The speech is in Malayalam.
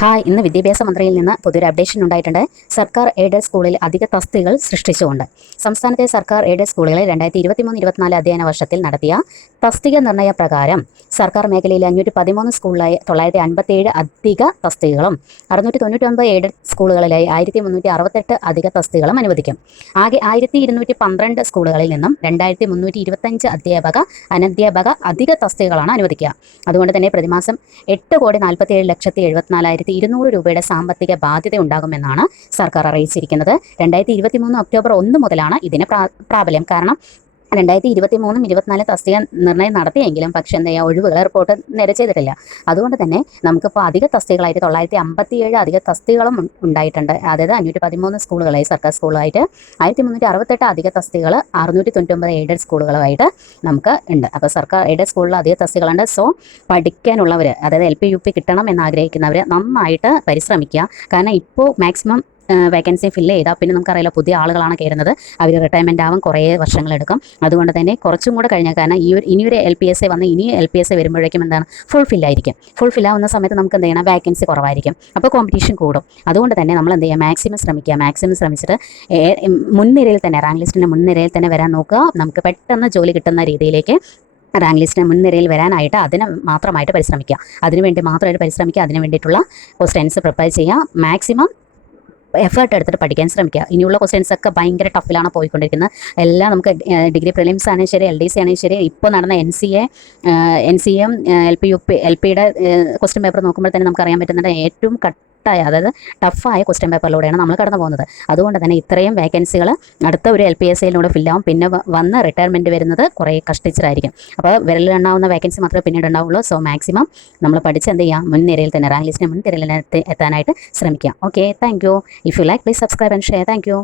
ഹായ്, ഇന്ന് വിദ്യാഭ്യാസ മന്ത്രിയിൽ നിന്ന് പുതിയൊരു അപ്ഡേഷൻ ഉണ്ടായിട്ടുണ്ട്. സർക്കാർ എയ്ഡഡ് സ്കൂളിൽ അധിക തസ്തികകൾ സൃഷ്ടിച്ചുകൊണ്ട് സംസ്ഥാനത്തെ സർക്കാർ എയ്ഡഡ് സ്കൂളുകളിൽ 2023-24 അധ്യയന വർഷത്തിൽ നടത്തിയ തസ്തിക നിർണയ പ്രകാരം സർക്കാർ മേഖലയിലെ 513 സ്കൂളിലായി 957 അധിക തസ്തികകളും 699 എയ്ഡഡ് സ്കൂളുകളിലായി 1368 അധിക തസ്തികകളും അനുവദിക്കും. ആകെ 1212 സ്കൂളുകളിൽ നിന്നും 2325 അധ്യാപക അനധ്യാപക അധിക തസ്തികകളാണ് അനുവദിക്കുക. അതുകൊണ്ട് തന്നെ പ്രതിമാസം 8,47,74,200 രൂപയുടെ സാമ്പത്തിക ബാധ്യത ഉണ്ടാകുമെന്നാണ് സർക്കാർ അറിയിച്ചിരിക്കുന്നത്. 2023 ഒക്ടോബർ 1 മുതലാണ് ഇതിന് പ്രാബല്യം. കാരണം 2023-24 തസ്തിക നിർണ്ണയം നടത്തിയെങ്കിലും പക്ഷേ എന്താ ചെയ്യുക, ഒഴിവുകൾ റിപ്പോർട്ട് ചെയ്തിട്ടില്ല. അതുകൊണ്ട് തന്നെ നമുക്കിപ്പോൾ അധിക തസ്തികളായിട്ട് 957 അധിക തസ്തികളും ഉണ്ടായിട്ടുണ്ട്. അതായത് 513 സ്കൂളുകളായി സർക്കാർ സ്കൂളായിട്ട് 1368 അധിക തസ്തികൾ 699 എയ്ഡഡ് സ്കൂളുകളുമായിട്ട് നമുക്ക് ഉണ്ട്. അപ്പോൾ സർക്കാർ എയ്ഡഡ് സ്കൂളിൽ അധിക തസ്തികളുണ്ട്. സോ പഠിക്കാനുള്ളവർ, അതായത് LP UP കിട്ടണം എന്നാഗ്രഹിക്കുന്നവർ നന്നായിട്ട് പരിശ്രമിക്കുക. കാരണം ഇപ്പോൾ മാക്സിമം വേക്കൻസി ഫില്ല് ചെയ്താൽ പിന്നെ നമുക്കറിയില്ല പുതിയ ആളുകളാണ് കയറുന്നത്. അവർ റിട്ടയർമെൻ്റ് ആവാൻ കുറേ വർഷങ്ങളെടുക്കും. അതുകൊണ്ട് തന്നെ കുറച്ചും കൂടെ കഴിഞ്ഞാൽ, കാരണം ഇനിയൊരു LPSA വന്ന് ഇനി LPSA വരുമ്പോഴേക്കും എന്താണ് ഫുൾ ഫില്ലായിരിക്കും. ഫുൾ ഫില്ലാവുന്ന സമയത്ത് നമുക്ക് എന്ത് ചെയ്യണം, വാക്കൻസി കുറവായിരിക്കും. അപ്പോൾ കോമ്പറ്റീഷൻ കൂടും. അതുകൊണ്ട് തന്നെ നമ്മൾ എന്ത് ചെയ്യുക, മാക്സിമം ശ്രമിച്ചിട്ട് മുൻനിരയിൽ തന്നെ, റാങ്ക് ലിസ്റ്റിൻ്റെ മുൻനിരയിൽ തന്നെ വരാൻ നോക്കുക. നമുക്ക് പെട്ടെന്ന് ജോലി കിട്ടുന്ന രീതിയിലേക്ക് റാങ്ക് ലിസ്റ്റിന് മുൻനിരയിൽ വരാനായിട്ട് അതിന് മാത്രമായിട്ട് പരിശ്രമിക്കുക. അതിന് വേണ്ടിയിട്ടുള്ള ക്വസ്റ്റ്യൻസ് പ്രിപ്പയർ ചെയ്യുക. മാക്സിമം എഫേർട്ട് എടുത്തിട്ട് പഠിക്കാൻ ശ്രമിക്കുക. ഇനിയുള്ള ക്വസ്റ്റ്യൻസ് ഒക്കെ ഭയങ്കര ടഫിലാണ് പോയിക്കൊണ്ടിരിക്കുന്നത്. എല്ലാം നമുക്ക് ഡിഗ്രി പ്രിലിംസ് ആണെങ്കിൽ ശരി, LDC ആണെങ്കിൽ ശരി, ഇപ്പോൾ നടന്ന NCA LPയുടെ ക്വസ്റ്റ്യൻ പേപ്പർ നോക്കുമ്പോൾ തന്നെ നമുക്കറിയാൻ പറ്റുന്നുണ്ട് ഏറ്റവും അതായത് ടഫായ ക്വസ്റ്റ്യൻ പേപ്പറിലൂടെയാണ് നമ്മൾ കടന്നു പോകുന്നത്. അതുകൊണ്ട് തന്നെ ഇത്രയും വേക്കൻസികൾ അടുത്ത ഒരു LPSAയിലൂടെ ഫില്ലാവും. പിന്നെ വന്ന് റിട്ടയർമെൻറ്റ് വരുന്നത് കുറേ കഷ്ടിച്ചിട്ടായിരിക്കും. അപ്പോൾ വിരലിലെണ്ണാവുന്ന വേക്കൻസി മാത്രമേ പിന്നീട് ഉണ്ടാവുള്ളൂ. സോ മാക്സിമം നമ്മൾ പഠിച്ച് എന്ത് ചെയ്യുക, മുൻനിരയിൽ തന്നെ, റാങ്ക് ലിസ്റ്റിന് മുൻനിരയിൽ എത്താനായിട്ട് ശ്രമിക്കുക. Okay, thank you. If you like, please subscribe and share. Thank you.